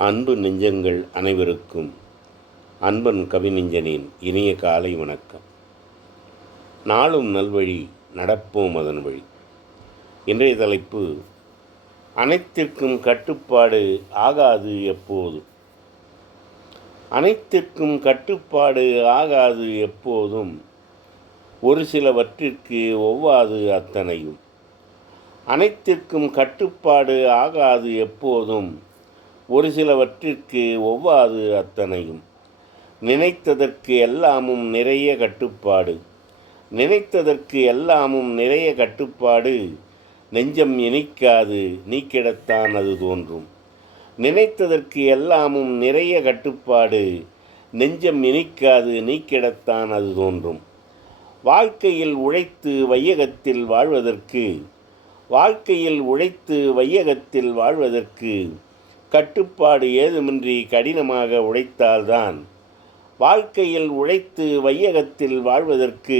அன்பு நெஞ்சங்கள் அனைவருக்கும் அன்பன் கவிநெஞ்சனின் இனிய காலை வணக்கம். நாளும் நல்வழி நடப்போம் அதன் வழி. இன்றைய தலைப்பு அனைத்திற்கும் கட்டுப்பாடு ஆகாது எப்போதும். அனைத்திற்கும் கட்டுப்பாடு ஆகாது எப்போதும். ஒரு சிலவற்றிற்கு ஒவ்வாது அத்தனையும். அனைத்திற்கும் கட்டுப்பாடு ஆகாது எப்போதும். ஒரு சிலவற்றிற்கு ஒவ்வாது அத்தனையும். நினைத்ததற்கு எல்லாமும் நிறைய கட்டுப்பாடு. நினைத்ததற்கு எல்லாமும் நிறைய கட்டுப்பாடு. நெஞ்சம் இனிக்காது நீக்கிடத்தான் அது தோன்றும். நினைத்ததற்கு எல்லாமும் நிறைய கட்டுப்பாடு. நெஞ்சம் இனிக்காது நீக்கிடத்தான் அது தோன்றும். வாழ்க்கையில் உழைத்து வையகத்தில் வாழ்வதற்கு வாழ்க்கையில் உழைத்து வையகத்தில் வாழ்வதற்கு கட்டுப்பாடு ஏதுமின்றி கடினமாக உழைத்தால்தான். வாழ்க்கையில் உழைத்து வையகத்தில் வாழ்வதற்கு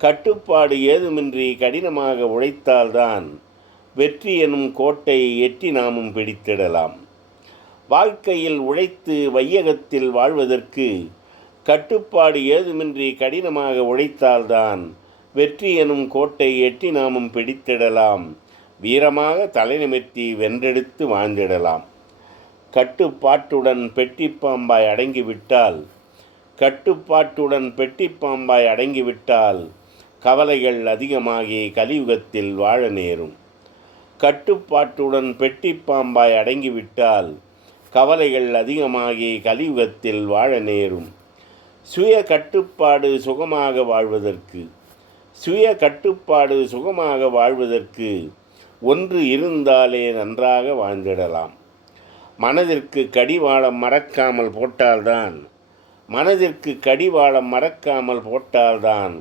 கட்டுப்பாடு ஏதுமின்றி கடினமாக உழைத்தால்தான் வெற்றி எனும் கோட்டை எட்டி நாமும் பிடித்திடலாம். வாழ்க்கையில் உழைத்து வையகத்தில் வாழ்வதற்கு கட்டுப்பாடு ஏதுமின்றி கடினமாக உழைத்தால்தான் வெற்றி எனும் கோட்டை எட்டி நாமும் பிடித்திடலாம். வீரமாக தலைநிமிர்த்தி வென்றெடுத்து வாழ்ந்திடலாம். கட்டுப்பாட்டுடன் பெட்டி பாம்பாய் அடங்கிவிட்டால் கட்டுப்பாட்டுடன் பெட்டி பாம்பாய் அடங்கிவிட்டால் கவலைகள் அதிகமாகி கலியுகத்தில் வாழ நேரும். கட்டுப்பாட்டுடன் பெட்டி பாம்பாய் அடங்கிவிட்டால் கவலைகள் அதிகமாகி கலியுகத்தில் வாழ நேரும். சுய கட்டுப்பாடு சுகமாக வாழ்வதற்கு சுய கட்டுப்பாடு சுகமாக வாழ்வதற்கு ஒன்று இருந்தாலே நன்றாக வாழ்ந்திடலாம். மனதிற்கு கடிவாளம் மறக்காமல் போட்டால்தான். மனதிற்கு கடிவாளம் மறக்காமல் போட்டால்தான்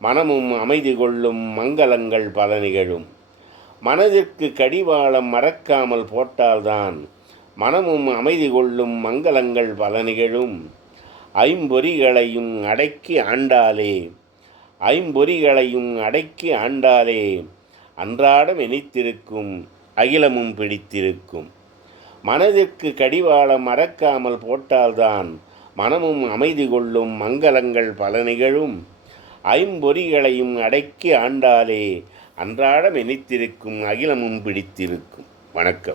மனமும் அமைதி கொள்ளும் மங்களங்கள் பல நிகழும். மனதிற்கு கடிவாளம் மறக்காமல் போட்டால்தான் மனமும் அமைதி கொள்ளும் மங்களங்கள் பல நிகழும். ஐம்பொறிகளையும் அடக்கி ஆண்டாலே ஐம்பொறிகளையும் அடக்கி ஆண்டாலே அன்றாடம் இனித்திருக்கும் அகிலமும் பிடித்திருக்கும். மனதிற்கு கடிவாளம் மறக்காமல் போட்டால்தான் மனமும் அமைதி கொள்ளும் மங்களங்கள் பல நிகழும். ஐம்பொறிகளையும் அடக்கி ஆண்டாலே அன்றாடம் இணைத்திருக்கும் அகிலமும் பிடித்திருக்கும். வணக்கம்.